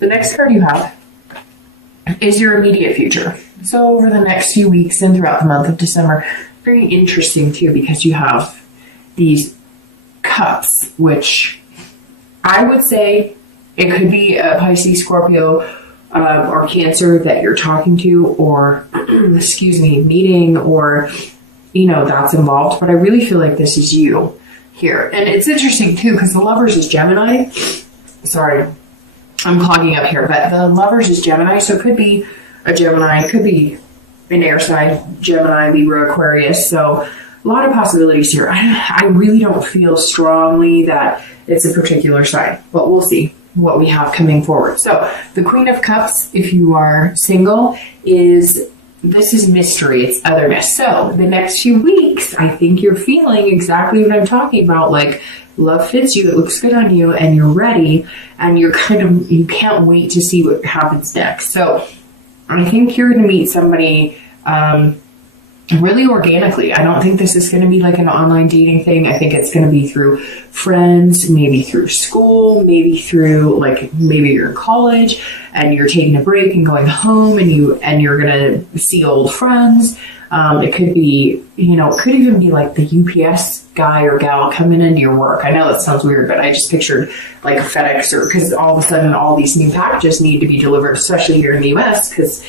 the next card you have is your immediate future. So over the next few weeks and throughout the month of December, very interesting too, because you have these cups, which I would say it could be a Pisces, Scorpio, or Cancer that you're talking to, or meeting, or that's involved. But I really feel like this is you here. And it's interesting too, because the Lovers is Gemini. Sorry, I'm clogging up here, but the Lovers is Gemini, so it could be a Gemini, it could be an air sign, Gemini, Libra, Aquarius. So a lot of possibilities here. I really don't feel strongly that it's a particular sign, but we'll see what we have coming forward. So the Queen of Cups, if you are single, this is mystery, it's otherness. So the next few weeks, I think you're feeling exactly what I'm talking about, like love fits you, it looks good on you, and you're ready, and you can't wait to see what happens next. So I think you're going to meet somebody really organically. I don't think this is going to be like an online dating thing. I think it's going to be through friends, maybe through school, maybe through maybe you're in college and you're taking a break and going home, and you're going to see old friends. It could be, it could even be like the UPS guy or gal coming into your work. I know that sounds weird, but I just pictured like a FedEx, or because all of a sudden all these new packages need to be delivered, especially here in the US, because,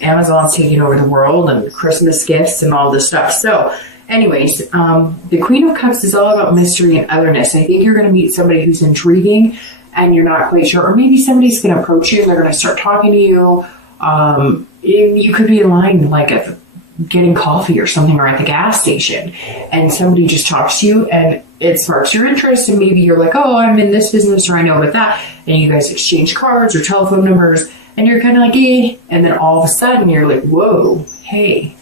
Amazon's taking over the world, and Christmas gifts and all this stuff. So anyways, the Queen of Cups is all about mystery and otherness. I think you're going to meet somebody who's intriguing and you're not quite sure, or maybe somebody's going to approach you and they're going to start talking to you. You could be in line like of getting coffee or something, or at the gas station, and somebody just talks to you and it sparks your interest, and maybe you're like, oh, I'm in this business, or I know about that, and you guys exchange cards or telephone numbers, and you're kind of like, eh, and then all of a sudden you're like, whoa, hey,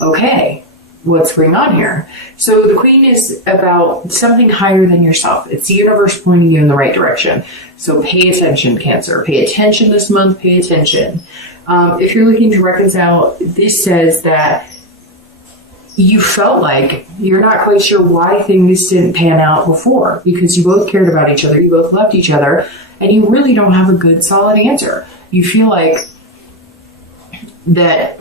okay, what's going on here? So the Queen is about something higher than yourself. It's the universe pointing you in the right direction. So pay attention, Cancer. Pay attention this month. Pay attention. If you're looking to reconcile, this says that you felt like you're not quite sure why things didn't pan out before, because you both cared about each other, you both loved each other, and you really don't have a good, solid answer. You feel like that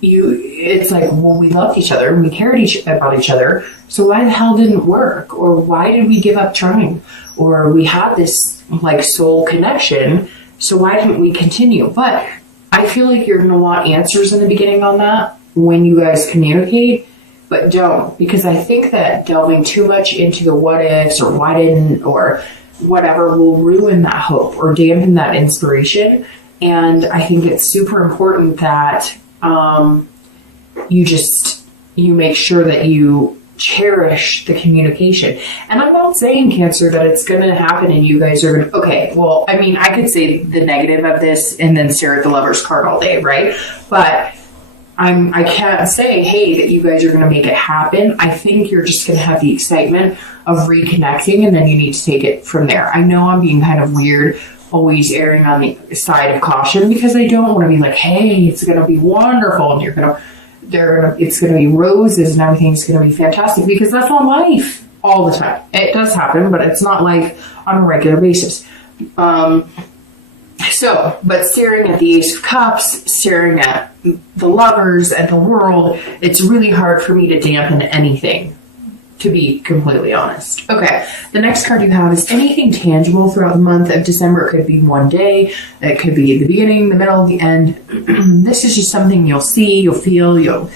it's like, well, we loved each other and we cared about each other, so why the hell didn't it work? Or why did we give up trying? Or we had this like soul connection, so why didn't we continue? But I feel like you're going to want answers in the beginning on that when you guys communicate, but don't, because I think that delving too much into the what ifs or why didn't or whatever will ruin that hope or dampen that inspiration. And I think it's super important that you make sure that you cherish the communication. And I'm not saying, Cancer, that it's going to happen and you guys are going to, okay, well, I mean, I could say the negative of this and then stare at the Lover's card all day, right? But I can't say, hey, that you guys are going to make it happen. I think you're just going to have the excitement of reconnecting, and then you need to take it from there. I know I'm being kind of weird, always erring on the side of caution, because I don't want to be like, hey, it's going to be wonderful, and it's going to be roses and everything's going to be fantastic, because that's not life all the time. It does happen, but it's not life on a regular basis. But staring at the Ace of Cups, staring at the Lovers and the world, it's really hard for me to dampen anything, to be completely honest. Okay, the next card you have is anything tangible throughout the month of December. It could be one day, it could be the beginning, the middle, the end. This is just something you'll see, you'll feel, you'll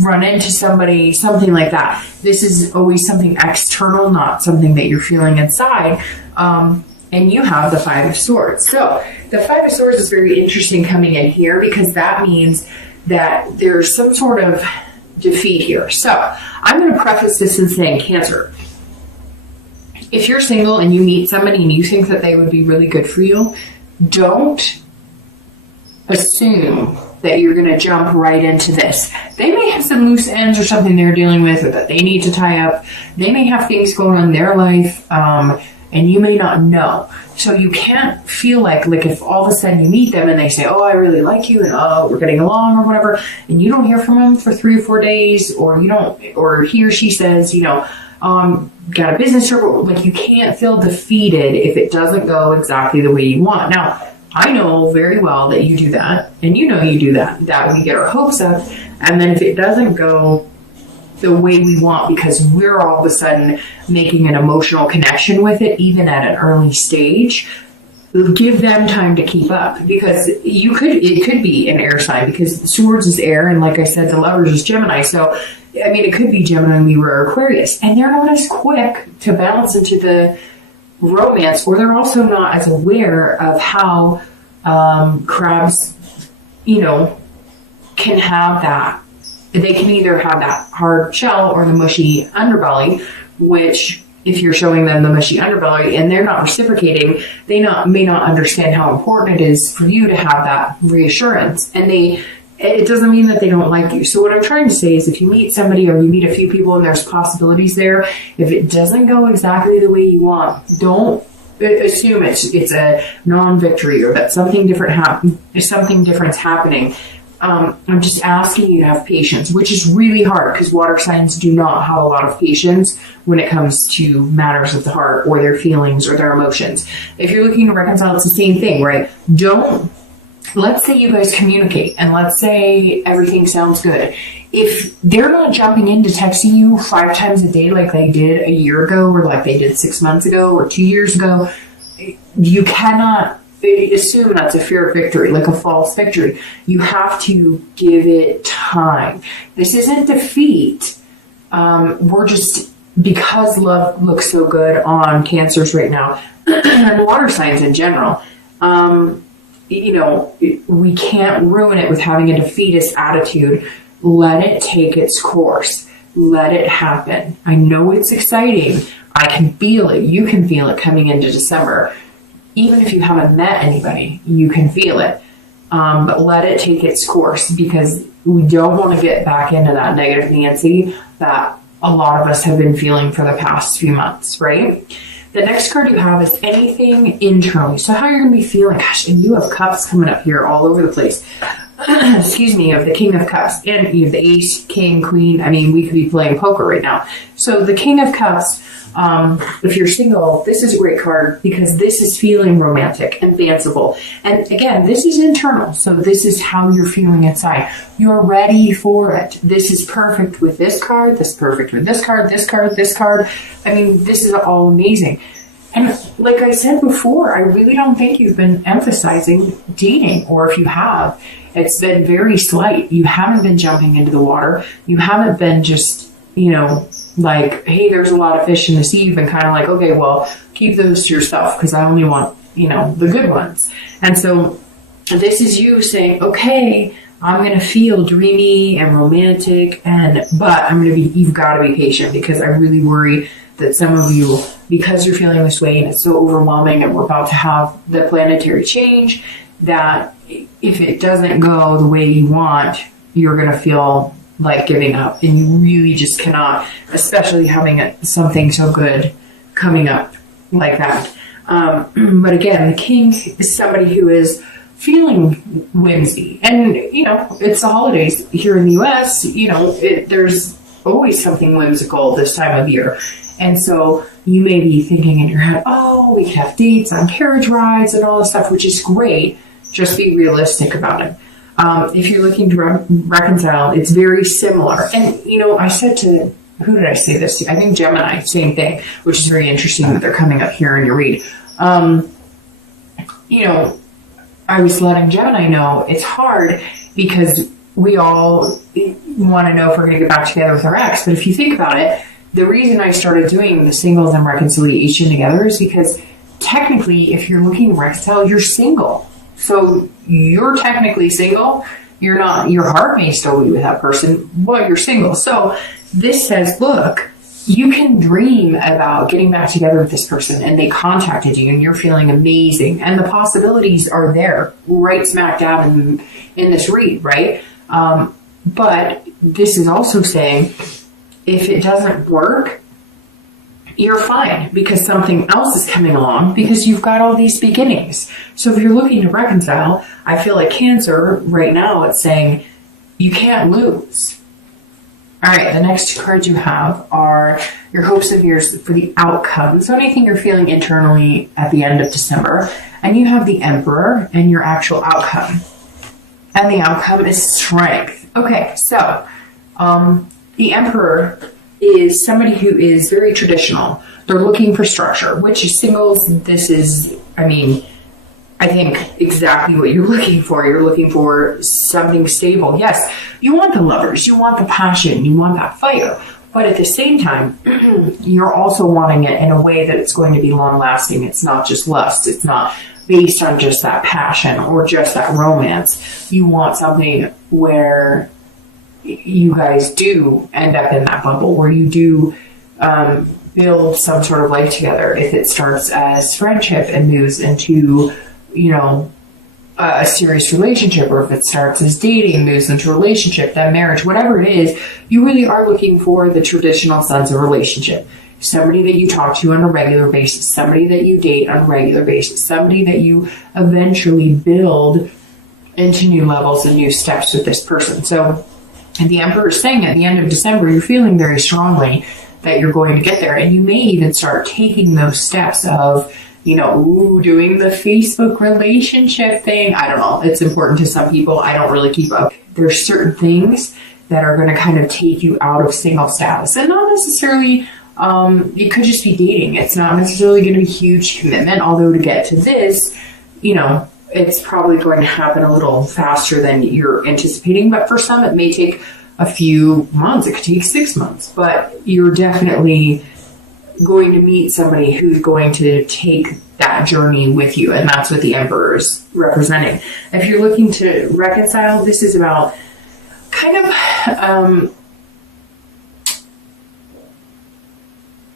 run into somebody, something like that. This is always something external, not something that you're feeling inside. And you have the Five of Swords. So the Five of Swords is very interesting coming in here, because that means that there's some sort of defeat here. So I'm going to preface this in saying, Cancer, if you're single and you meet somebody and you think that they would be really good for you, don't assume that you're going to jump right into this. They may have some loose ends or something they're dealing with, or that they need to tie up. They may have things going on in their life, and you may not know. So you can't feel like if all of a sudden you meet them and they say, oh, I really like you, and oh, we're getting along or whatever, and you don't hear from them for 3 or 4 days, or you don't, or he or she says, got a business struggle. Like, you can't feel defeated if it doesn't go exactly the way you want. Now, I know very well that you do that, and you know you do that we get our hopes up, and then if it doesn't go the way we want because we're all of a sudden making an emotional connection with it, even at an early stage, give them time to keep up, because it could be an air sign, because Swords is air, and like I said, the Lovers is Gemini. So, I mean, it could be Gemini, Libra, or Aquarius, and they're not as quick to bounce into the romance, or they're also not as aware of how crabs, can have that. They can either have that hard shell or the mushy underbelly, which, if you're showing them the mushy underbelly and they're not reciprocating, they may not understand how important it is for you to have that reassurance. And it doesn't mean that they don't like you. So what I'm trying to say is, if you meet somebody or you meet a few people and there's possibilities there, if it doesn't go exactly the way you want, don't assume it's a non-victory or that something different's happening. I'm just asking you to have patience, which is really hard because water signs do not have a lot of patience when it comes to matters of the heart or their feelings or their emotions. If you're looking to reconcile, it's the same thing, right? Let's say you guys communicate and let's say everything sounds good. If they're not jumping into texting you 5 times a day like they did a year ago, or like they did 6 months ago or 2 years ago, you cannot assume that's a fair victory, like a false victory. You have to give it time. This isn't defeat. We're just, because love looks so good on Cancers right now, and water signs in general, we can't ruin it with having a defeatist attitude. Let it take its course. Let it happen. I know it's exciting. I can feel it. You can feel it coming into December. Even if you haven't met anybody, you can feel it. But let it take its course, because we don't want to get back into that negative Nancy that a lot of us have been feeling for the past few months, right? The next card you have is anything internally. So how you're going to be feeling. Gosh, and you have cups coming up here all over the place. Excuse me, of the King of Cups. And you have the Ace, King, Queen. I mean, we could be playing poker right now. So the King of Cups, if you're single, this is a great card because this is feeling romantic and fanciful. And again, this is internal. So this is how you're feeling inside. You're ready for it. This is perfect with this card. This is perfect with this card, this card, this card. I mean, this is all amazing. And like I said before, I really don't think you've been emphasizing dating, or if you have, it's been very slight. You haven't been jumping into the water. You haven't been just, like, hey, there's a lot of fish in the sea. You've been kind of like, okay, well, keep those to yourself because I only want, the good ones. And so this is you saying, okay, I'm going to feel dreamy and romantic, but you've got to be patient, because I really worry that some of you, because you're feeling this way and it's so overwhelming and we're about to have the planetary change, that if it doesn't go the way you want, you're going to feel like giving up, and you really just cannot, especially having something so good coming up like that. But again, the King is somebody who is feeling whimsy, and it's the holidays here in the US. There's always something whimsical this time of year, and so you may be thinking in your head, oh, we could have dates on carriage rides and all this stuff, which is great. Just be realistic about it. If you're looking to reconcile, it's very similar. And, I said to, who did I say this to? I think Gemini, same thing, which is very interesting that they're coming up here in your read. I was letting Gemini know it's hard because we all want to know if we're going to get back together with our ex. But if you think about it, the reason I started doing the singles and reconciliation together is because technically, if you're looking to reconcile, you're single. So you're technically single. You're not, your heart may still be with that person, but you're single. So this says, look, you can dream about getting back together with this person, and they contacted you and you're feeling amazing. And the possibilities are there right smack dab in this read, right? But this is also saying, if it doesn't work, you're fine, because something else is coming along, because you've got all these beginnings. So if you're looking to reconcile, I feel like Cancer right now, it's saying you can't lose. All right, the next cards you have are your hopes and fears for the outcome. So anything you're feeling internally at the end of December. And you have the Emperor and your actual outcome. And the outcome is strength. Okay, so the Emperor is somebody who is very traditional. They're looking for structure, which is singles. This is, I think exactly what you're looking for. You're looking for something stable. Yes, you want the lovers, you want the passion, you want that fire. But at the same time, you're also wanting it in a way that it's going to be long lasting. It's not just lust. It's not based on just that passion or just that romance. You want something where you guys do end up in that bubble, where you do build some sort of life together. If it starts as friendship and moves into, a serious relationship, or if it starts as dating, moves into a relationship, then marriage, whatever it is, you really are looking for the traditional sense of relationship. Somebody that you talk to on a regular basis, somebody that you date on a regular basis, somebody that you eventually build into new levels and new steps with this person. So the Emperor is saying at the end of December, you're feeling very strongly that you're going to get there. And you may even start taking those steps of, doing the Facebook relationship thing. I don't know. It's important to some people. I don't really keep up. There's certain things that are going to kind of take you out of single status. And not necessarily, it could just be dating. It's not necessarily going to be a huge commitment. Although to get to this, it's probably going to happen a little faster than you're anticipating. But for some, it may take a few months. It could take 6 months. But you're definitely going to meet somebody who's going to take that journey with you. And that's what the Emperor is representing. If you're looking to reconcile, this is about kind of,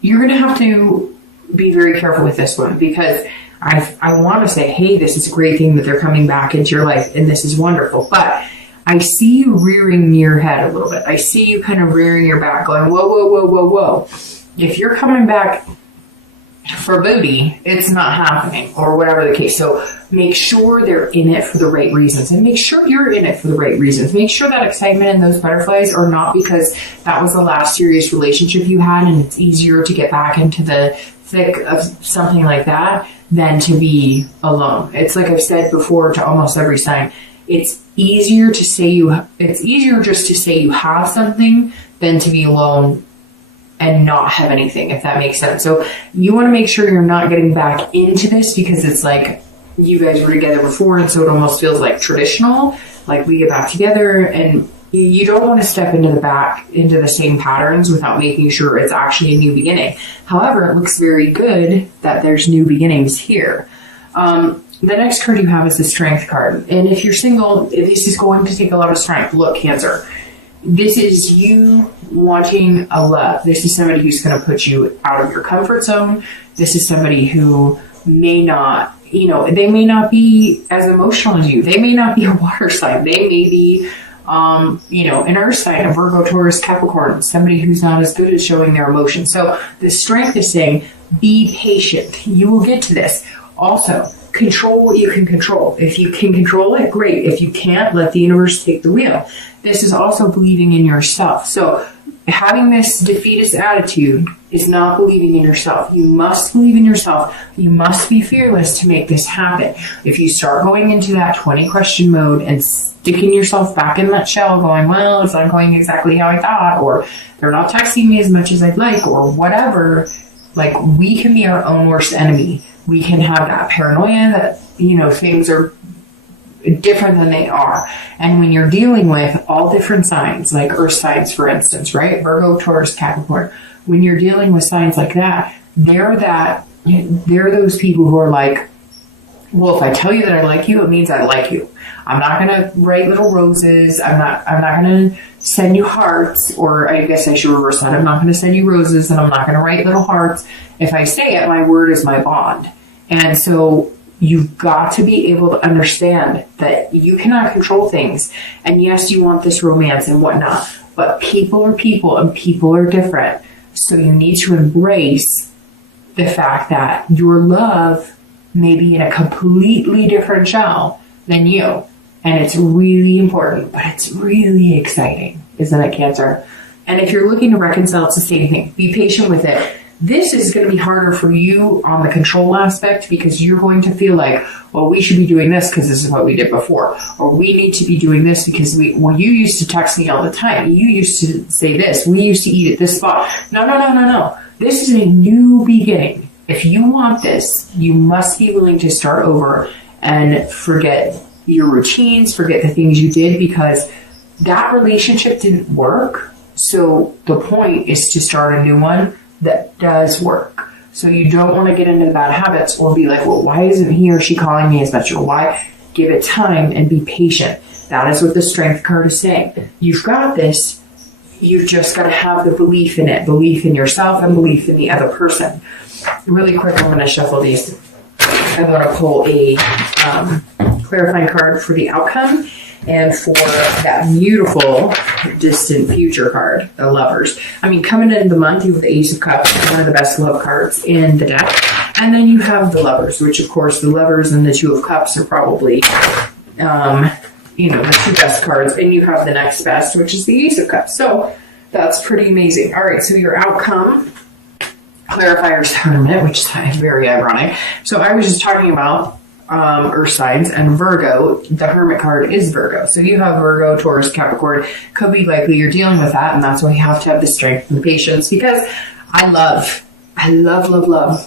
you're going to have to be very careful with this one, because I want to say, hey, this is a great thing that they're coming back into your life and this is wonderful. But I see you rearing your head a little bit. I see you kind of rearing your back going, whoa, whoa, whoa, whoa, whoa. If you're coming back for booty, it's not happening, or whatever the case. So make sure they're in it for the right reasons, and make sure you're in it for the right reasons. Make sure that excitement and those butterflies are not because that was the last serious relationship you had and it's easier to get back into the thick of something like that than to be alone. It's like I've said before to almost every sign. It's easier just to say you have something than to be alone and not have anything, if that makes sense. So you want to make sure you're not getting back into this, because it's like you guys were together before, and so it almost feels like traditional, like we get back together, and you don't want to step into the same patterns without making sure it's actually a new beginning. However, it looks very good that there's new beginnings here. The next card you have is the Strength card. And if you're single, this is going to take a lot of strength. Look, Cancer. This is you wanting a love. This is somebody who's going to put you out of your comfort zone. This is somebody who may not, they may not be as emotional as you. They may not be a water sign. They may be, an earth sign, a Virgo, Taurus, Capricorn, somebody who's not as good at showing their emotions. So the Strength is saying, be patient. You will get to this. Also, control what you can control. If you can control it, great. If you can't, let the universe take the wheel. This is also believing in yourself. So having this defeatist attitude is not believing in yourself. You must believe in yourself. You must be fearless to make this happen. If you start going into that 20 question mode and sticking yourself back in that shell going, well, it's not going exactly how I thought, or they're not texting me as much as I'd like, or whatever, like, we can be our own worst enemy. We can have that paranoia that, things are different than they are. And when you're dealing with all different signs, like earth signs, for instance, right? Virgo, Taurus, Capricorn. When you're dealing with signs like that, they're those people who are like, well, if I tell you that I like you, it means I like you. I'm not going to write little roses. I'm not going to send you hearts, or I guess I should reverse that. I'm not going to send you roses, and I'm not going to write little hearts. If I say it, my word is my bond. And so you've got to be able to understand that you cannot control things. And yes, you want this romance and whatnot, but people are people and people are different. So you need to embrace the fact that your love may be in a completely different shell than you. And it's really important, but it's really exciting, isn't it, Cancer? And if you're looking to reconcile, it's the same thing. Be patient with it. This is going to be harder for you on the control aspect because you're going to feel like, well, we should be doing this because this is what we did before. Or we need to be doing this because you used to text me all the time. You used to say this. We used to eat at this spot. No. This is a new beginning. If you want this, you must be willing to start over and forget your routines, forget the things you did, because that relationship didn't work. So the point is to start a new one that does work. So you don't want to get into the bad habits or be like, well, why isn't he or she calling me as much? Or why? Give it time and be patient. That is what the strength card is saying. You've got this. You've just got to have the belief in it, belief in yourself and belief in the other person. Really quick, I'm going to shuffle these. I'm going to pull a clarifying card for the outcome and for that beautiful distant future card, the Lovers. I mean, coming into the month, you have the Ace of Cups, one of the best love cards in the deck. And then you have the Lovers, which of course the Lovers and the Two of Cups are probably, the two best cards. And you have the next best, which is the Ace of Cups. So that's pretty amazing. All right, so your outcome, Clarifier's Tournament, which is very ironic. So I was just talking about earth signs, and Virgo, the Hermit card is Virgo. So you have Virgo, Taurus, Capricorn. Could be likely you're dealing with that, and that's why you have to have the strength and the patience, because I love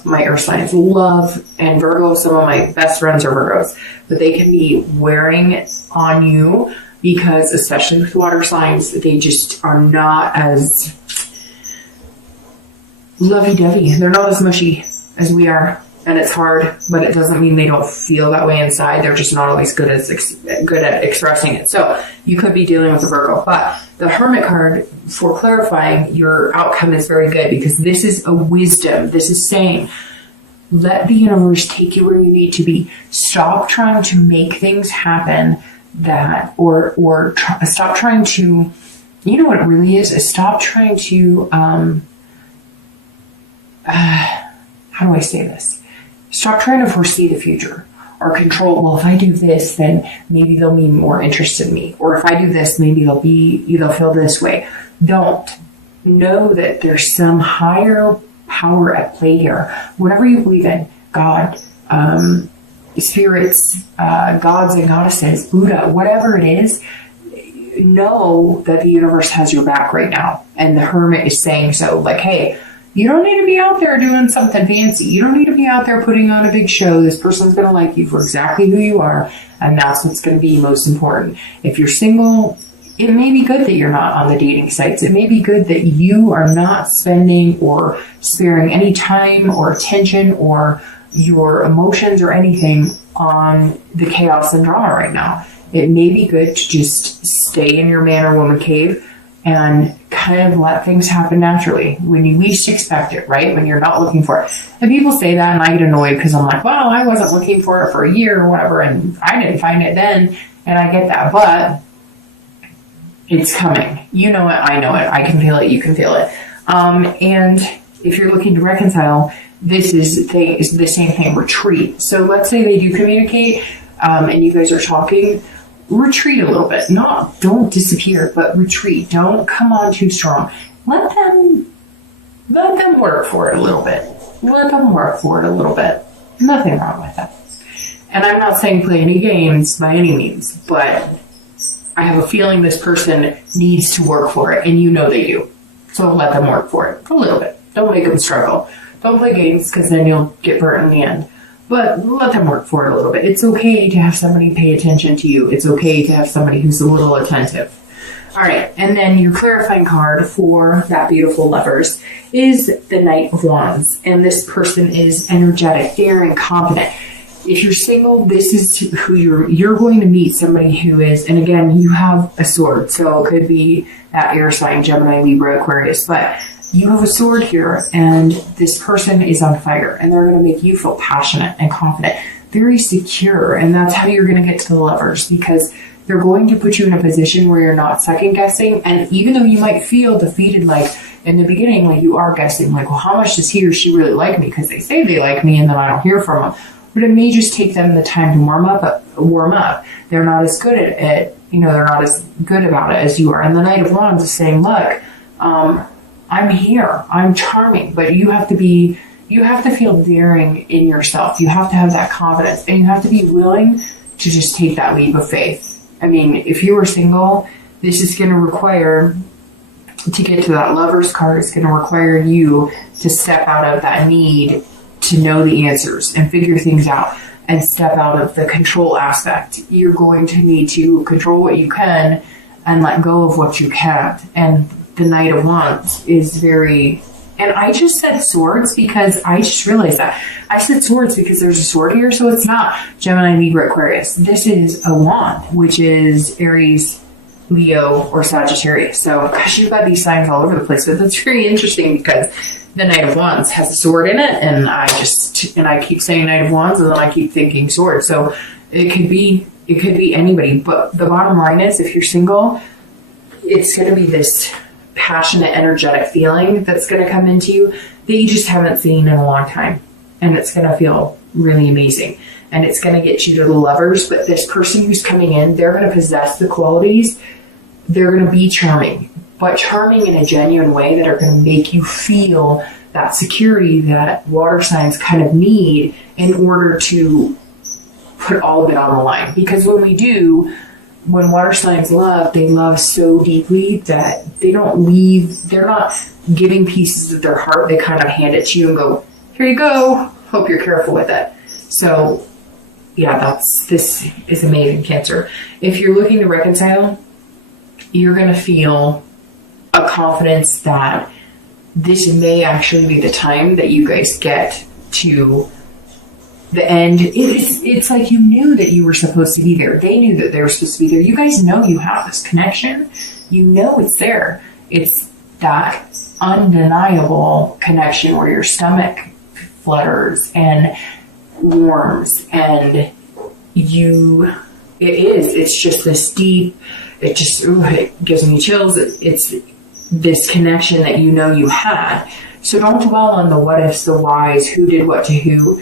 my earth signs. And Virgo, some of my best friends are Virgos, but they can be wearing on you because, especially with water signs, they just are not as lovey-dovey. They're not as mushy as we are. And it's hard, but it doesn't mean they don't feel that way inside. They're just not always good at expressing it. So you could be dealing with a Virgo. But the Hermit card, for clarifying, your outcome is very good because this is a wisdom. This is saying, let the universe take you where you need to be. Stop trying to make things happen stop trying to, you know what it really is stop trying to, how do I say this? Stop trying to foresee the future or control. Well, if I do this, then maybe they'll be more interested in me. Or if I do this, maybe they'll feel this way. Don't. Know that there's some higher power at play here. Whatever you believe in, God, spirits, gods and goddesses, Buddha, whatever it is, know that the universe has your back right now. And the Hermit is saying so, like, hey, you don't need to be out there doing something fancy. You don't need to be out there putting on a big show. This person's going to like you for exactly who you are, and that's what's going to be most important. If you're single, it may be good that you're not on the dating sites. It may be good that you are not spending or sparing any time or attention or your emotions or anything on the chaos and drama right now. It may be good to just stay in your man or woman cave and kind of let things happen naturally when you least expect it, right? When you're not looking for it. And people say that, and I get annoyed because I'm like, well, I wasn't looking for it for a year or whatever, and I didn't find it then, and I get that, but it's coming. You know it, I know it, I can feel it, you can feel it. And if you're looking to reconcile, this is the same thing, retreat. So let's say they do communicate, and you guys are talking, retreat a little bit. Don't disappear, but retreat. Don't come on too strong. Let them work for it a little bit. Nothing wrong with that. And I'm not saying play any games by any means, but I have a feeling this person needs to work for it, and you know they do. So let them work for it a little bit. Don't make them struggle. Don't play games, because then you'll get burnt in the end. But let them work for it a little bit. It's okay to have somebody pay attention to you. It's okay to have somebody who's a little attentive. All right, and then your clarifying card for that beautiful Lovers is the Knight of Wands. And this person is energetic. They're incompetent. If you're single, this is who you're going to meet somebody who is, and again, you have a sword. So it could be that air sign, Gemini, Libra, Aquarius, but you have a sword here, and this person is on fire, and they're going to make you feel passionate and confident, very secure, and that's how you're going to get to the Lovers, because they're going to put you in a position where you're not second guessing, and even though you might feel defeated, like in the beginning, like you are guessing, like, well, how much does he or she really like me? Because they say they like me, and then I don't hear from them. But it may just take them the time to warm up. They're not as good at it, they're not as good about it as you are. And the Knight of Wands is saying, look, I'm here, I'm charming, but you have to feel daring in yourself. You have to have that confidence, and you have to be willing to just take that leap of faith. I mean, if you were single, this is going to require, to get to that lover's card, it's going to require you to step out of that need to know the answers and figure things out, and step out of the control aspect. You're going to need to control what you can and let go of what you can't. And the Knight of Wands is very... And I just said swords because I just realized that. I said swords because there's a sword here, so it's not Gemini, Libra, Aquarius. This is a wand, which is Aries, Leo, or Sagittarius. So, gosh, you've got these signs all over the place. But that's very interesting because the Knight of Wands has a sword in it, and I keep saying Knight of Wands, and then I keep thinking sword. So it could be anybody. But the bottom line is, if you're single, it's going to be this passionate, energetic feeling that's going to come into you that you just haven't seen in a long time. And it's going to feel really amazing. And it's going to get you to the lovers. But this person who's coming in, they're going to possess the qualities. They're going to be charming, but charming in a genuine way that are going to make you feel that security that water signs kind of need in order to put all of it on the line. Because when water signs love, they love so deeply that they don't leave. They're not giving pieces of their heart. They kind of hand it to you and go, here you go. Hope you're careful with it. So yeah, this is amazing, Cancer. If you're looking to reconcile, you're going to feel a confidence that this may actually be the time that you guys get to the end. It's like you knew that you were supposed to be there. They knew that they were supposed to be there. You guys know you have this connection. You know it's there. It's that undeniable connection where your stomach flutters and warms, and it's just this deep, it gives me chills. It's this connection that you know you had. So don't dwell on the what ifs, the whys, who did what to who.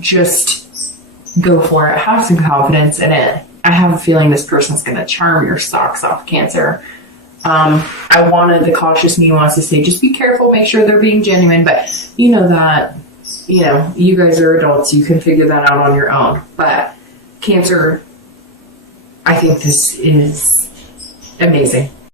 Just go for it. Have some confidence in it. I have a feeling this person's going to charm your socks off, Cancer. The cautious me wants to say, just be careful, make sure they're being genuine. But you know that, you guys are adults. You can figure that out on your own. But Cancer, I think this is amazing.